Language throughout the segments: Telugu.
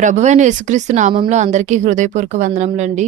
ప్రభువైన యేసుక్రీస్తు నామంలో అందరికీ హృదయపూర్వక వందనములండి.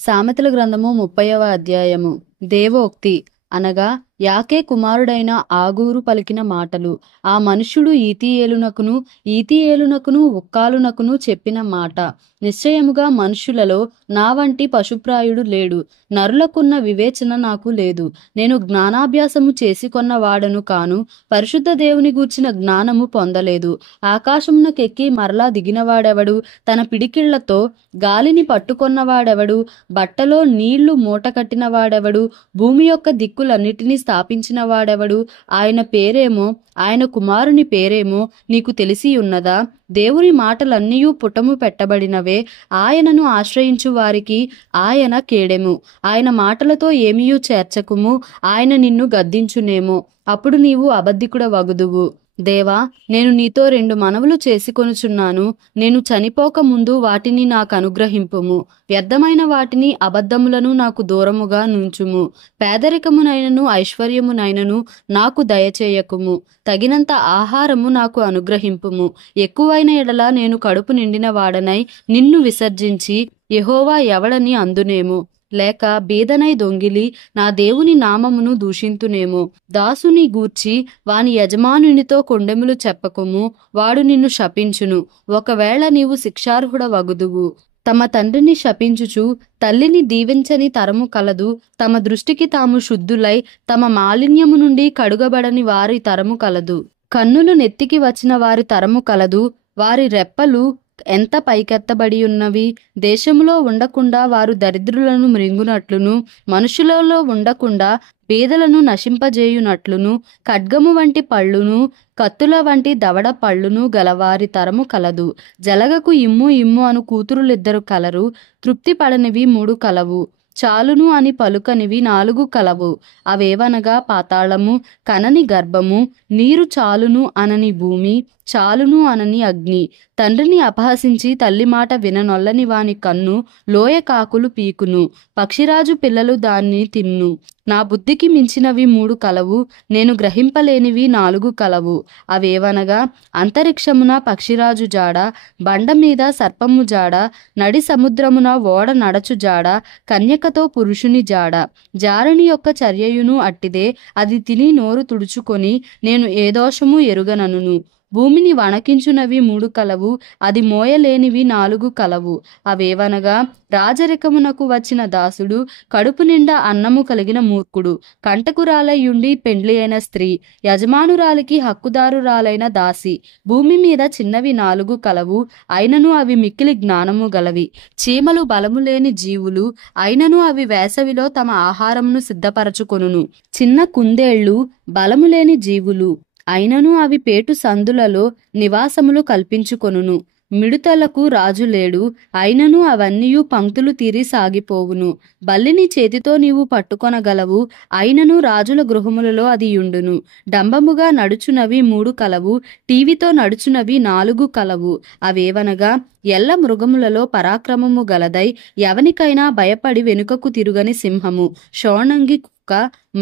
సామెతల గ్రంథము 30వ అధ్యాయము. దేవోక్తి అనగా యాకే కుమారుడైన ఆగూరు పలికిన మాటలు. ఆ మనుష్యుడు ఈతీయేలునకును ఉక్కాలునకును చెప్పిన మాట. నిశ్చయముగా మనుష్యులలో నా వంటి పశుప్రాయుడు లేడు. నరులకున్న వివేచన నాకు లేదు. నేను జ్ఞానాభ్యాసము చేసి కొన్న వాడను కాను. పరిశుద్ధ దేవుని గూర్చిన జ్ఞానము పొందలేదు. ఆకాశమునకెక్కి మరలా దిగినవాడెవడు? తన పిడికిళ్లతో గాలిని పట్టుకొన్నవాడెవడు? బట్టలో నీళ్లు మూటకట్టిన వాడెవడు? భూమి యొక్క దిక్కులన్నిటినీ స్థాపించిన వాడెవడు? ఆయన పేరేమో, ఆయన కుమారుని పేరేమో నీకు తెలిసి ఉన్నదా? దేవుని మాటలన్నీయూ పుటము పెట్టబడినవే. ఆయనను ఆశ్రయించు వారికి ఆయన కేడెము. ఆయన మాటలతో ఏమీయూ చేర్చకుము. ఆయన నిన్ను గద్దించునేమో, అప్పుడు నీవు అబద్ధికుడవగుదువు. దేవా, నేను నీతో 2 మనవులు చేసుకొనుచున్నాను. నేను చనిపోక ముందు వాటిని నాకు అనుగ్రహింపుము. వ్యర్థమైన వాటిని అబద్ధములను నాకు దూరముగా నుంచుము. పేదరికమునైనను ఐశ్వర్యమునైనను నాకు దయచేయకుము. తగినంత ఆహారము నాకు అనుగ్రహింపుము. ఎక్కువైన ఎడల నేను కడుపు నిండిన వాడనై నిన్ను విసర్జించి యెహోవా ఎవడని అందునేమో, లేక బీదనై దొంగిలి నా దేవుని నామమును దూషింతునేమో. దాసుని గూర్చి వాని యజమానునితో కొండెములు చెప్పకుము, వాడు నిన్ను శపించును. ఒకవేళ నీవు శిక్షార్హుడవగుదువు. తమ తండ్రిని శపించుచు తల్లిని దీవించని తరము కలదు. తమ దృష్టికి తాము శుద్ధులై తమ మాలిన్యము నుండి కడుగబడని వారి తరము కలదు. కన్నులు నెత్తికి వచ్చిన వారి తరము కలదు. వారి రెప్పలు ఎంత పైకెత్తబడి ఉన్నవి. దేశములో ఉండకుండా వారు దరిద్రులను మృంగునట్లును, మనుషులలో ఉండకుండా బీదలను నశింపజేయునట్లును, ఖడ్గము వంటి పళ్ళును కత్తుల వంటి దవడ పళ్ళును గలవారి తరము కలదు. జలగకు ఇమ్ము ఇమ్ము అను కూతురులిద్దరు కలరు. తృప్తి పడనివి 3 కలవు. చాలును అని పలుకనివి 4 కలవు. అవేవనగా పాతాళము, కనని గర్భము, నీరు చాలును అనని భూమి, చాలును అనని అగ్ని. తండ్రిని అపహసించి తల్లి మాట విననొల్లని వాని కన్ను లోయ కాకులు పీకును. పక్షిరాజు పిల్లలు దాన్ని తిన్ను. నా బుద్ధికి మించినవి 3 కలవు. నేను గ్రహింపలేనివి 4 కలవు. అవేవనగా అంతరిక్షమున పక్షిరాజు జాడ, బండ మీద సర్పము జాడ, నడి సముద్రమున ఓడ నడచు జాడ, కన్యకతో పురుషుని జాడ. జారణి యొక్క చర్యయును అట్టిదే. అది తిని నోరు తుడుచుకొని నేను ఏ దోషము ఎరుగనను. భూమిని వణకించునవి 3 కలవు. అది మోయలేనివి 4 కలవు. అవేవనగా రాజరికమునకు వచ్చిన దాసుడు, కడుపు నిండా అన్నము కలిగిన మూర్ఖుడు, కంటకురాలయుండి పెండ్లి అయిన స్త్రీ, యజమానురాలికి హక్కుదారురాలైన దాసి. భూమి మీద చిన్నవి 4 కలవు, అయినను అవి మిక్కిలి జ్ఞానము గలవి. చీమలు బలము లేని జీవులు, అయినను అవి వేసవిలో తమ ఆహారమును సిద్ధపరచుకొనును. చిన్న కుందేళ్లు బలము లేని జీవులు, అయినను అవి పేటు సందులలో నివాసములు కల్పించుకొనును. మిడుతలకు రాజు లేడు, అయినను అవన్నీయు పంక్తులు తీరి సాగిపోవును. బల్లిని చేతితో నీవు పట్టుకొనగలవు, అయినను రాజుల గృహములలో అది యుండును. డంబముగా నడుచునవి 3 కలవు. టీవితో నడుచునవి 4 కలవు. అవేవనగా ఎల్ల మృగములలో పరాక్రమము గలదై ఎవనికైనా భయపడి వెనుకకు తిరుగని సింహము, షోణంగి కుక్క,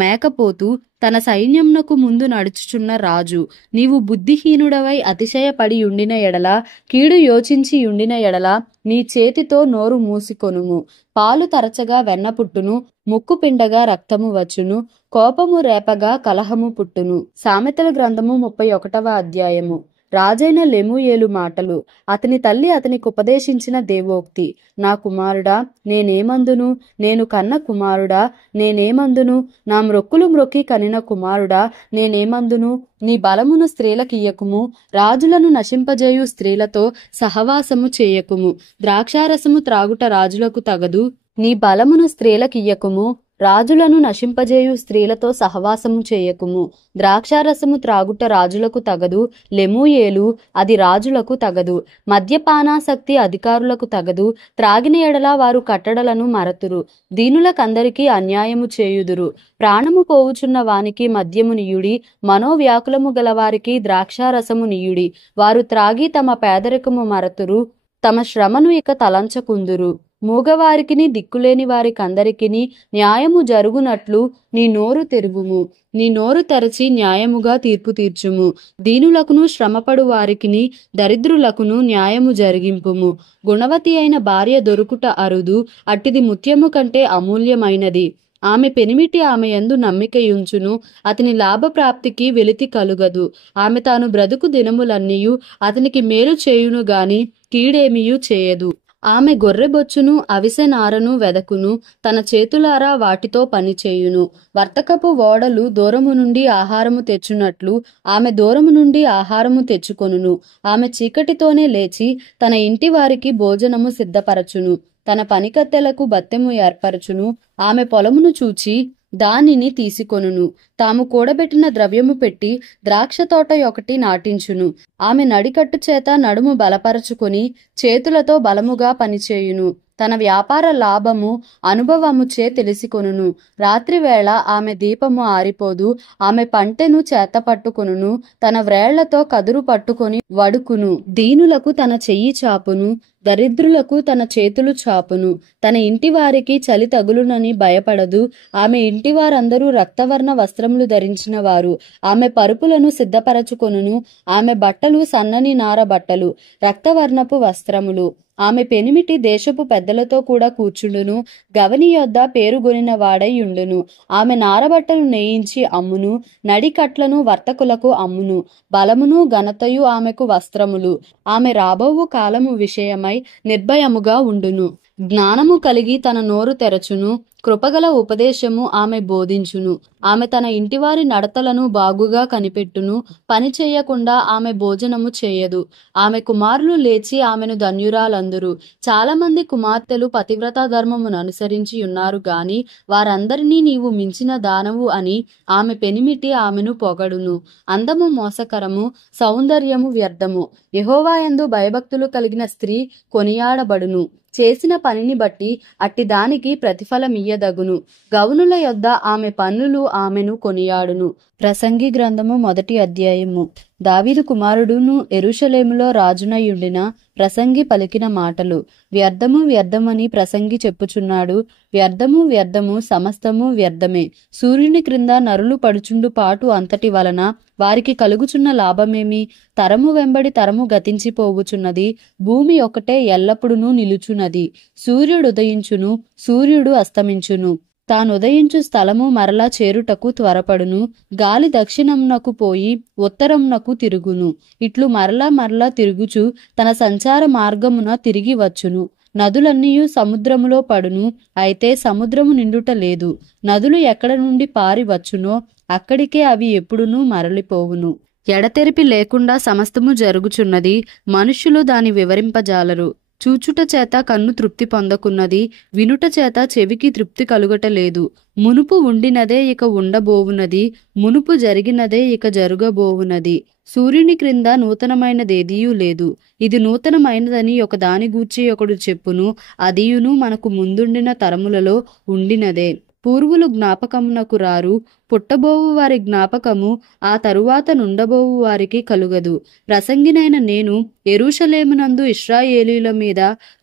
మేకపోతు, తన సైన్యమునకు ముందు నడుచుచున్న రాజు. నీవు బుద్ధిహీనుడవై అతిశయపడి ఉండిన ఎడల, కీడు యోచించి ఉండిన ఎడల నీ చేతితో నోరు మూసికొనుము. పాలు తరచగా వెన్న పుట్టును, ముక్కు పిండగా రక్తము వచ్చును, కోపము రేపగా కలహము పుట్టును. సామెతల గ్రంథము 31వ అధ్యాయము. రాజైన లెమూయేలు మాటలు. అతని తల్లి అతనికి ఉపదేశించిన దేవోక్తి. నా కుమారుడా, నేనేమందును? నేను కన్న కుమారుడా, నేనేమందును? నా మ్రొక్కులు మ్రొక్కి కనిన కుమారుడా, నేనేమందును? నీ బలమును స్త్రీలకియ్యకుము. రాజులను నశింపజేయు స్త్రీలతో సహవాసము చేయకుము. ద్రాక్షారసము త్రాగుట రాజులకు తగదు. నీ బలమును స్త్రీలకియ్యకుము. రాజులను నశింపజేయు స్త్రీలతో సహవాసము చేయకుము. ద్రాక్షారసము త్రాగుట రాజులకు తగదు. లెమూయేలు, అది రాజులకు తగదు. మద్యపానాసక్తి అధికారులకు తగదు. త్రాగిన ఎడల వారు కట్టడలను మరతురు. దీనులకందరికీ అన్యాయము చేయుదురు. ప్రాణము పోవుచున్న వానికి మద్యము నీయుడి, మనోవ్యాకులము గలవారికి ద్రాక్షారసము నీయుడి. వారు త్రాగి తమ పేదరికము మరతురు, తమ శ్రమను ఇక తలంచకుందురు. మూగవారికిని దిక్కులేని వారికందరికిని న్యాయము జరుగునట్లు నీ నోరు తెరువుము. నీ నోరు తెరచి న్యాయముగా తీర్పు తీర్చుము. దీనులకును శ్రమపడు వారికిని దరిద్రులకును న్యాయము జరిగింపుము. గుణవతి అయిన భార్య దొరుకుట అరుదు, అట్టిది ముత్యము కంటే అమూల్యమైనది. ఆమె పెనిమిటి ఆమె యందు నమ్మికయుంచును, అతని లాభప్రాప్తికి వెలితి కలుగదు. ఆమె తాను బ్రతుకు దినములన్నీయు అతనికి మేలు చేయును గాని కీడేమియూ చేయదు. ఆమె గొర్రెబొచ్చును అవిసె నారను వెదకును, తన చేతులారా వాటితో పనిచేయును. వర్తకపు ఓడలు దూరము నుండి ఆహారము తెచ్చునట్లు ఆమె దూరము నుండి ఆహారము తెచ్చుకొనును. ఆమె చీకటితోనే లేచి తన ఇంటి వారికి భోజనము సిద్ధపరచును. తన పనికత్తెలకు బత్తెము ఏర్పరచును. ఆమె పొలమును చూచి దానిని తీసుకొనును. తాము కూడబెట్టిన ద్రవ్యము పెట్టి ద్రాక్ష తోట ఒకటి నాటించును. ఆమె నడికట్టు చేత నడుము బలపరచుకొని చేతులతో బలముగా పనిచేయును. తన వ్యాపార లాభము అనుభవముచే తెలిసికొనును. రాత్రివేళ ఆమె దీపము ఆరిపోదు. ఆమె పంటెను చేత పట్టుకొనును. తన వ్రేళ్లతో కదురు పట్టుకొని వడుకును. దీనులకు తన చెయ్యి చాపును, దరిద్రులకు తన చేతులు చాపును. తన ఇంటి వారికి చలి తగులునని భయపడదు. ఆమె ఇంటి వారందరూ రక్తవర్ణ వస్త్రములు ధరించిన వారు. ఆమె పరుపులను సిద్ధపరచుకొనును. ఆమె బట్టలు సన్నని నార బట్టలు, రక్తవర్ణపు వస్త్రములు. ఆమె పెనిమిటి దేశపు పెద్దలతో కూడా కూర్చుండును. గవని యొద్ద పేరుగొనిన వాడై ఉండును. ఆమె నారబట్టలు నేయించి అమ్మును. నడికట్లను వర్తకులకు అమ్మును. బలమును ఘనతయు ఆమెకు వస్త్రములు. ఆమె రాబోవు కాలము విషయమై నిర్భయముగా ఉండును. జ్ఞానము కలిగి తన నోరు తెరచును. కృపగల ఉపదేశము ఆమె బోధించును. ఆమె తన ఇంటివారి నడతలను బాగుగా కనిపెట్టును. పని చేయకుండా ఆమె భోజనము చేయదు. ఆమె కుమారులు లేచి ఆమెను ధన్యురాలందురు. చాలా మంది కుమార్తెలు పతివ్రతా ధర్మమును అనుసరించి ఉన్నారు గాని వారందరినీ నీవు మించిన దానవు అని ఆమె పెనిమిటి ఆమెను పొగడును. అందము మోసకరము, సౌందర్యము వ్యర్థము. యెహోవా యందు భయభక్తులు కలిగిన స్త్రీ కొనియాడబడును. చేసిన పనిని బట్టి అట్టి దానికి ప్రతిఫలమియ్యదగును. గౌనుల యొద్ద ఆమె పన్నులు ఆమెను కొనియాడును. ప్రసంగి గ్రంథము 1వ అధ్యాయము. దావీదు కుమారుడును యెరూషలేములో రాజునయుండిన ప్రసంగి పలికిన మాటలు. వ్యర్థము వ్యర్థమని ప్రసంగి చెప్పుచున్నాడు. వ్యర్థము వ్యర్థము, సమస్తము వ్యర్థమే. సూర్యుని క్రింద నరులు పడుచుండు పాటు అంతటి వలన వారికి కలుగుచున్న లాభమేమి? తరము వెంబడి తరము గతించిపోవుచున్నది. భూమి ఒకటే ఎల్లప్పుడూ నిలుచున్నది. సూర్యుడు ఉదయించును, సూర్యుడు అస్తమించును. తానుదయించు స్థలము మరలా చేరుటకు త్వరపడును. గాలి దక్షిణంనకు పోయి ఉత్తరంనకు తిరుగును. ఇట్లు మరలా మరలా తిరుగుచు తన సంచార మార్గమున తిరిగి వచ్చును. నదులన్నీయు సముద్రములో పడును, అయితే సముద్రము నిండుట లేదు. నదులు ఎక్కడ నుండి పారి వచ్చునో అక్కడికే అవి ఎప్పుడునూ మరలిపోవును. ఎడతెరిపి లేకుండా సమస్తము జరుగుచున్నది. మనుష్యులు దాని వివరింపజాలరు. చూచుట చేత కన్ను తృప్తి పొందకున్నది, వినుట చేత చెవికి తృప్తి కలుగటలేదు. మునుపు ఉండినదే ఇక ఉండబోవునది, మునుపు జరిగినదే ఇక జరుగబోవునది. సూర్యుని క్రింద నూతనమైనదేదియూ లేదు. ఇది నూతనమైనదని ఒక దాని గూర్చి ఒకడు చెప్పును, అదియును మనకు ముందుండిన తరములలో ఉండినదే. పూర్వులు జ్ఞాపకమునకు రారు, పుట్టబోవు వారి జ్ఞాపకము ఆ తరువాత నుండబోవు వారికి కలుగదు. ప్రసంగినైన నేను యెరూషలేమునందు ఇశ్రాయేలీయుల మీద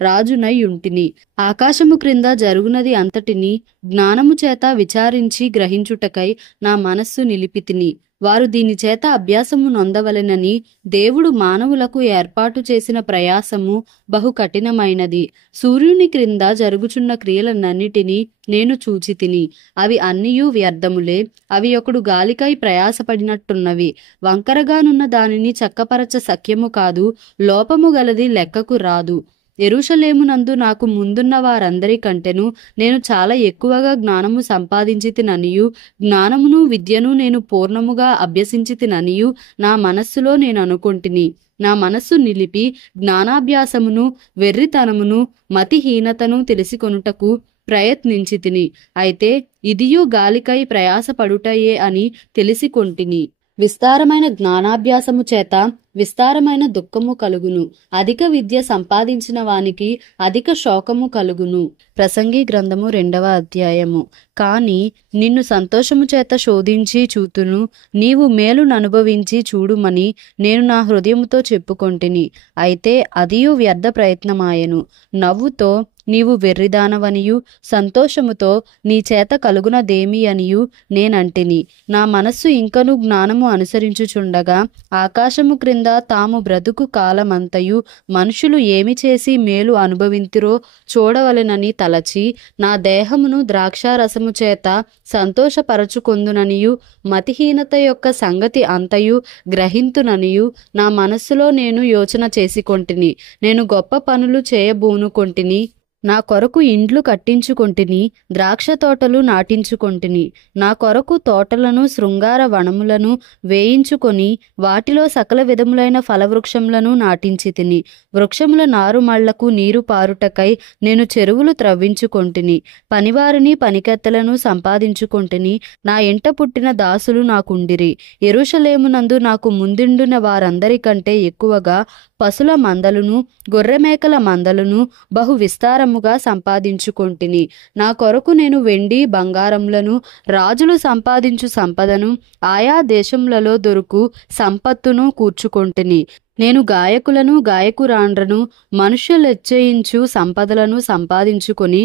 రాజునై ఉంటిని. ఆకాశము క్రింద జరుగునది అంతటిని జ్ఞానము చేత విచారించి గ్రహించుటకై నా మనస్సు నిలిపితిని. వారు దీని చేత అభ్యాసము నొందవలెనని దేవుడు మానవులకు ఏర్పాటు చేసిన ప్రయాసము బహు కఠినమైనది. సూర్యుని క్రింద జరుగుచున్న క్రియలనన్నిటినీ నేను చూచితిని. అవి అన్నియూ వ్యర్థములే. అవి ఒకడు గాలికై ప్రయాసపడినట్టున్నవి. వంకరగానున్న దానిని చక్కపరచ సఖ్యము కాదు. లోపము గలది లెక్కకు రాదు. యెరూషలేమునందు నాకు ముందున్న వారందరికంటెను నేను చాలా ఎక్కువగా జ్ఞానము సంపాదించితిననియు, జ్ఞానమును విద్యను నేను పూర్ణముగా అభ్యసించితిననియు నా మనస్సులో నేను అనుకొంటిని. నా మనస్సు నిలిపి జ్ఞానాభ్యాసమును, వెర్రితనమును, మతిహీనతను తెలిసికొనుటకు ప్రయత్నించితిని. అయితే ఇదియు గాలికై ప్రయాసపడుటయే అని తెలిసికొంటిని. విస్తారమైన జ్ఞానాభ్యాసము చేత విస్తారమైన దుఃఖము కలుగును. అధిక విద్య సంపాదించిన వానికి అధిక శోకము కలుగును. ప్రసంగి గ్రంథము 2వ అధ్యాయము. కాని నిన్ను సంతోషము చేత శోధించి చూతును, నీవు మేలును అనుభవించి చూడుమని నేను నా హృదయముతో చెప్పుకొంటిని. అయితే అదియు వ్యర్థ ప్రయత్నమాయెను. నవ్వుతో నీవు వెర్రిదానవనియు సంతోషముతో నీ చేత కలుగునదేమి అనియు నేనంటిని. నా మనస్సు ఇంకను జ్ఞానము అనుసరించుచుండగా ఆకాశము క్రింద తాము బ్రతుకు కాలమంతయు మనుషులు ఏమి చేసి మేలు అనుభవింతురో చూడవలెనని తలచి నా దేహమును ద్రాక్షారసము చేత సంతోషపరచుకొందుననియు మతిహీనత యొక్క సంగతి అంతయు గ్రహింతుననియు నా మనస్సులో నేను యోచన చేసుకొంటిని. నేను గొప్ప పనులు చేయబూనుకొంటిని. నా కొరకు ఇండ్లు కట్టించుకొంటిని, ద్రాక్ష తోటలు నాటించుకొంటిని. నా కొరకు తోటలను శృంగార వనములను వేయించుకొని వాటిలో సకల విధములైన ఫలవృక్షములను నాటించి తిని. వృక్షముల నారుమళ్లకు నీరు పారుటకై నేను చెరువులు త్రవ్వించుకొంటిని. పనివారిని పనికెత్తలను సంపాదించుకొంటిని. నా ఇంట పుట్టిన దాసులు నాకుండిరి. యెరూషలేమునందు నాకు ముందుండిన వారందరికంటే ఎక్కువగా పశుల మందలను గొర్రెమేకల మందలను బహు విస్తారముగా సంపాదించుకొంటిని. నా కొరకు నేను వెండి బంగారములను రాజులు సంపాదించు సంపదను ఆయా దేశములలో దొరుకు సంపత్తును కూర్చుకొంటిని. నేను గాయకులను గాయకురాండ్రను మనుష్యులెచ్చయించు సంపదలను సంపాదించుకొని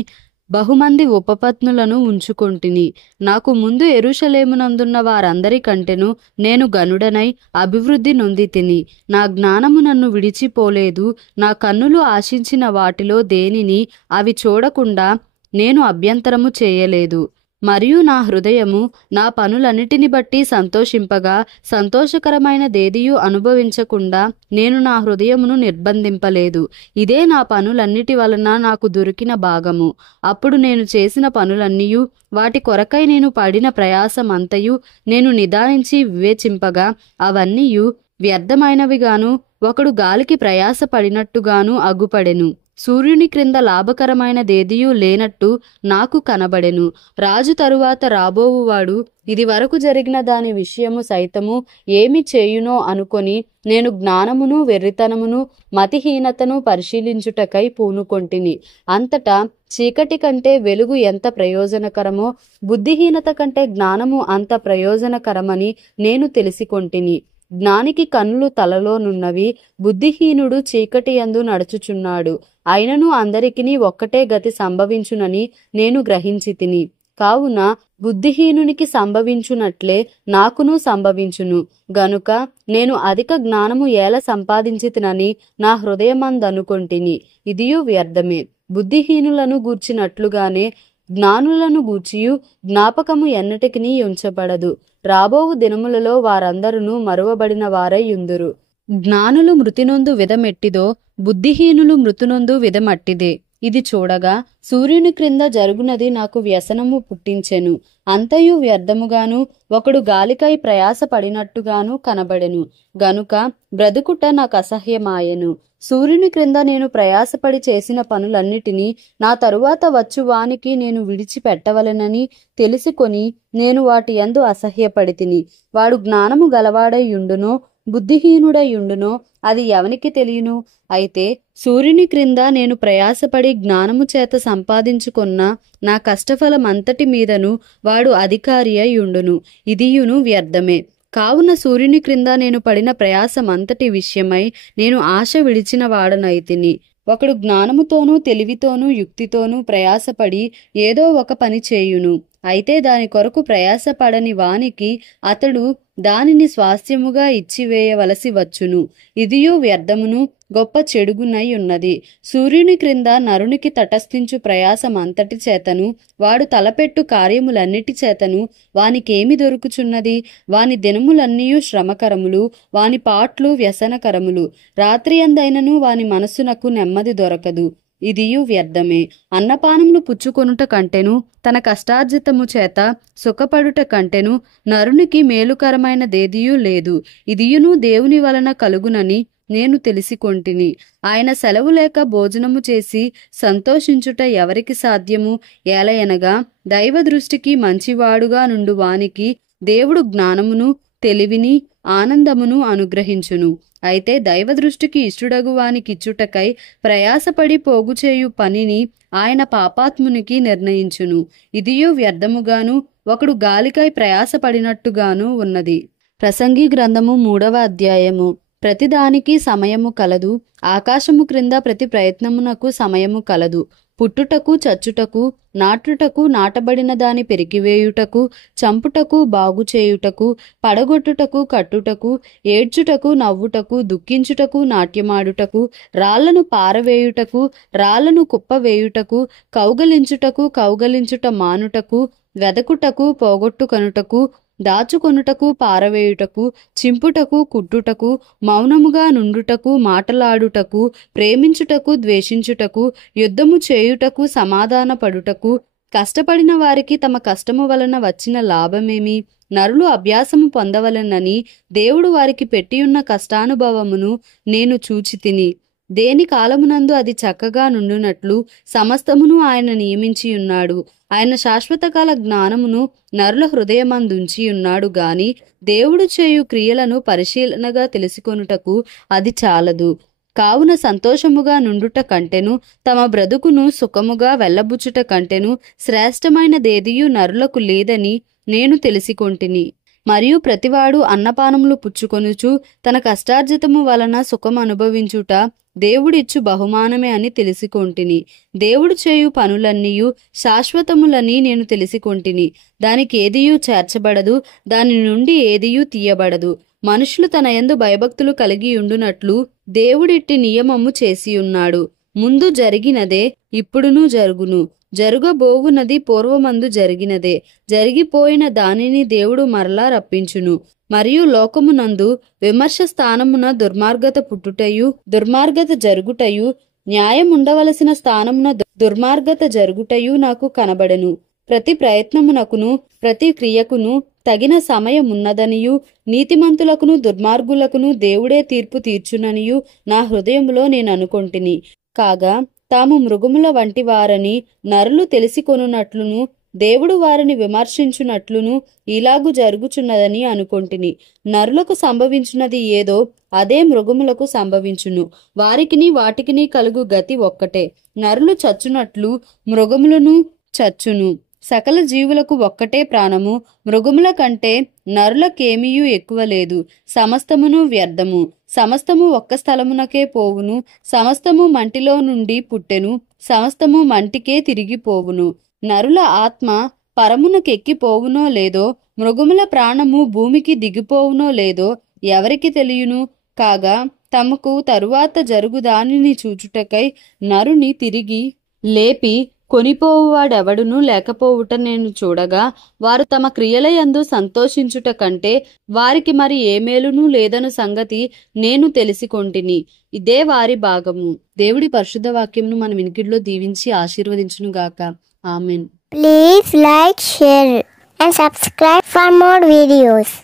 బహుమంది ఉపపత్నులను ఉంచుకొంటిని. నాకు ముందు యెరూషలేమునందున్న వారందరికంటెను నేను గనుడనై అభివృద్ధి నొందితిని. నా జ్ఞానము నన్ను విడిచిపోలేదు. నా కన్నులు ఆశించిన వాటిలో దేనిని అవి చూడకుండా నేను అభ్యంతరము చేయలేదు. మరియు నా హృదయము నా పనులన్నిటిని బట్టి సంతోషింపగా సంతోషకరమైన దేదియు అనుభవించకుండా నేను నా హృదయమును నిర్బంధింపలేదు. ఇదే నా పనులన్నిటి వలన నాకు దొరికిన భాగము. అప్పుడు నేను చేసిన పనులన్నీయు వాటి కొరకై నేను పడిన ప్రయాసమంతయు నేను నిదానించి వివేచింపగా అవన్నీయు వ్యర్థమైనవిగాను ఒకడు గాలికి ప్రయాస పడినట్టుగాను అగుపడెను. సూర్యుని క్రింద లాభకరమైన దేదియు లేనట్టు నాకు కనబడెను. రాజు తరువాత రాబోవువాడు ఇది వరకు జరిగిన దాని విషయము సైతము ఏమి చేయునో అనుకొని నేను జ్ఞానమును వెర్రితనమును మతిహీనతను పరిశీలించుటకై పూనుకొంటిని. అంతటా చీకటి కంటే వెలుగు ఎంత ప్రయోజనకరమో బుద్ధిహీనత కంటే జ్ఞానము అంత ప్రయోజనకరమని నేను తెలిసికొంటిని. జ్ఞానికి కన్నులు తలలోనున్నవి, బుద్ధిహీనుడు చీకటి యందు నడుచుచున్నాడు. అయినను అందరికిని ఒక్కటే గతి సంభవించునని నేను గ్రహించి తిని. కావున బుద్ధిహీనునికి సంభవించునట్లే నాకును సంభవించును. గనుక నేను అధిక జ్ఞానము ఏల సంపాదించి తినని నా హృదయమందనుకొంటిని. ఇదియు వ్యర్థమే. బుద్ధిహీనులను గూర్చినట్లుగానే జ్ఞానులను గూర్చియు జ్ఞాపకము ఎన్నటికినీ ఉంచబడదు. రాబోవు దినములలో వారందరూ మరువబడిన వారై యుందురు. జ్ఞానులు మృతినొందు విధమెట్టిదో బుద్ధిహీనులు మృతునొందు విధమట్టిదే. ఇది చూడగా సూర్యుని క్రింద జరుగునది నాకు వ్యసనము పుట్టించెను. అంతయు వ్యర్థముగాను ఒకడు గాలికై ప్రయాస పడినట్టుగాను కనబడెను. గనుక బ్రతుకుట నాకు అసహ్యమాయెను. సూర్యుని క్రింద నేను ప్రయాసపడి చేసిన పనులన్నిటినీ నా తరువాత వచ్చు వానికి నేను విడిచిపెట్టవలెనని తెలిసికొని నేను వాటి యందు అసహ్యపడితిని. వాడు జ్ఞానము గలవాడై యుండునో బుద్ధిహీనుడై యుండునో అది ఎవనికి తెలియను. అయితే సూర్యుని క్రింద నేను ప్రయాసపడి జ్ఞానము చేత సంపాదించుకున్న నా కష్టఫలమంతటి మీదను వాడు అధికారి అయి యుండును. ఇదియును వ్యర్థమే. కావున సూర్యుని క్రింద నేను పడిన ప్రయాసమంతటి విషయమై నేను ఆశ విడిచిన వాడనైతిని. ఒకడు జ్ఞానముతోనూ తెలివితోనూ యుక్తితోనూ ప్రయాసపడి ఏదో ఒక పని చేయును. అయితే దాని కొరకు ప్రయాసపడని వానికి అతడు దానిని స్వాస్థ్యముగా ఇచ్చివేయవలసి వచ్చును. ఇదియు వ్యర్థమును గొప్ప చెడుగునై ఉన్నది. సూర్యుని క్రింద నరునికి తటస్థించు ప్రయాసమంతటి చేతను వాడు తలపెట్టు కార్యములన్నిటి చేతను వానికేమి దొరుకుచున్నది? వాని దినములన్నీయు శ్రమకరములు, వాని పాట్లు వ్యసనకరములు. రాత్రి అందైనను వాని మనస్సునకు నెమ్మది దొరకదు. ఇదియు వ్యర్థమే. అన్నపానములు పుచ్చుకొనుట కంటెను తన కష్టార్జితము చేత సుఖపడుట కంటెను నరునికి మేలుకరమైన దేదియూ లేదు. ఇదియును దేవుని వలన కలుగునని నేను తెలిసికొంటిని. ఆయన సెలవు లేక భోజనము చేసి సంతోషించుట ఎవరికి సాధ్యము? ఏలయనగా దైవ దృష్టికి మంచివాడుగా నుండు వానికి దేవుడు జ్ఞానమును తెలివిని ఆనందమును అనుగ్రహించును. అయితే దైవ దృష్టికి ఇష్టడగు వానికిచ్చుటకై ప్రయాసపడి పోగుచేయు పనిని ఆయన పాపాత్మునికి నిర్ణయించును. ఇదియు వ్యర్థముగాను ఒకడు గాలికై ప్రయాసపడినట్టుగాను ఉన్నది. ప్రసంగి గ్రంథము 3వ అధ్యాయము. ప్రతిదానికి సమయము కలదు. ఆకాశము క్రింద ప్రతి ప్రయత్నమునకు సమయము కలదు. పుట్టుటకు చచ్చుటకు, నాటుటకు నాటబడిన దాని పెరికివేయుటకు, చంపుటకు బాగుచేయుటకు, పడగొట్టుటకు కట్టుటకు, ఏడ్చుటకు నవ్వుటకు, దుఃఖించుటకు నాట్యమాడుటకు, రాళ్లను పారవేయుటకు, రాళ్లను కుప్పవేయుటకు, కౌగలించుటకు కౌగలించుట మానుటకు, వెదకుటకు పోగొట్టుకొనుటకు, దాచుకొనుటకు పారవేయుటకు, చింపుటకు కుట్టుటకు, మౌనముగా నుండుటకు మాటలాడుటకు, ప్రేమించుటకు ద్వేషించుటకు, యుద్ధము చేయుటకు సమాధానపడుటకు, కష్టపడిన వారికి తమ కష్టము వలన వచ్చిన లాభమేమి? నరులు అభ్యాసము పొందవలెనని దేవుడు వారికి పెట్టియున్న కష్టానుభవమును నేను చూచితిని. దేని కాలమునందు అది చక్కగా నుండునట్లు సమస్తమును ఆయన నియమించి ఉన్నాడు. ఆయన శాశ్వతకాల జ్ఞానమును నరుల హృదయమందుంచి ఉన్నాడు గాని దేవుడు చేయు క్రియలను పరిశీలనగా తెలుసుకొనుటకు అది చాలదు. కావున సంతోషముగా నుండుట కంటెను, తమ బ్రతుకును సుఖముగా వెళ్ళబుచ్చుట కంటెను శ్రేష్టమైనదేదియు నరులకు లేదని నేను తెలిసికొంటిని. మరియు ప్రతివాడు అన్నపానములు పుచ్చుకొనుచు తన కష్టార్జితము వలన సుఖం అనుభవించుట దేవుడిచ్చు బహుమానమే అని తెలిసికొంటిని. దేవుడు చేయు పనులన్నీయు శాశ్వతములని నేను తెలిసికొంటిని. దానికి ఏదియూ చేర్చబడదు, దాని నుండి ఏదియూ తీయబడదు. మనుషులు తన యందు భయభక్తులు కలిగి ఉండునట్లు దేవుడిట్టి నియమము చేసి ఉన్నాడు. ముందు జరిగినదే ఇప్పుడును జరుగును, జరుగబోవునది పూర్వమందు జరిగినదే. జరిగిపోయిన దానిని దేవుడు మరలా రప్పించును. మరియు లోకమునందు విమర్శ స్థానమున దుర్మార్గత పుట్టుటయు, దుర్మార్గత జరుగుటయు, న్యాయం ఉండవలసిన స్థానమున దుర్మార్గత జరుగుటయు నాకు కనబడెను. ప్రతి ప్రయత్నమునకును ప్రతి క్రియకును తగిన సమయమున్నదనియు, నీతిమంతులకును దుర్మార్గులకును దేవుడే తీర్పు తీర్చుననియు నా హృదయములో నేను అనుకొంటిని. కాగా తాము మృగముల వంటి వారని నరులు తెలిసికొనున్నట్లును, దేవుడు వారిని విమర్శించునట్లును ఇలాగు జరుగుచున్నదని అనుకొంటిని. నరులకు సంభవించున్నది ఏదో అదే మృగములకు సంభవించును. వారికిని వాటికిని కలుగు గతి ఒక్కటే. నరులు చచ్చునట్లు మృగములను చచ్చును. సకల జీవులకు ఒక్కటే ప్రాణము. మృగముల కంటే నరులకేమీయూ ఎక్కువ లేదు. సమస్తమును వ్యర్థము. సమస్తము ఒక్క స్థలమునకే పోవును. సమస్తము మంటిలో నుండి పుట్టెను. సమస్తము మంటికే తిరిగిపోవును. నరుల ఆత్మ పరమునకెక్కిపోవునో లేదో, మృగముల ప్రాణము భూమికి దిగిపోవునో లేదో ఎవరికి తెలియను. కాగా తమకు తరువాత జరుగు దానిని చూచుటకై నరుని తిరిగి లేపి కొనిపోవువాడెవడును లేకపోవుట నేను చూడగా, వారు తమ క్రియలయందు సంతోషించుట కంటే వారికి మరి ఏ మేలును లేదను సంగతి నేను తెలిసికొంటిని. ఇదే వారి భాగము. దేవుడి పరిశుద్ధ వాక్యంను మన వినికిడిలో దీవించి ఆశీర్వదించును గాక. Amen. Please like, share and subscribe for more videos.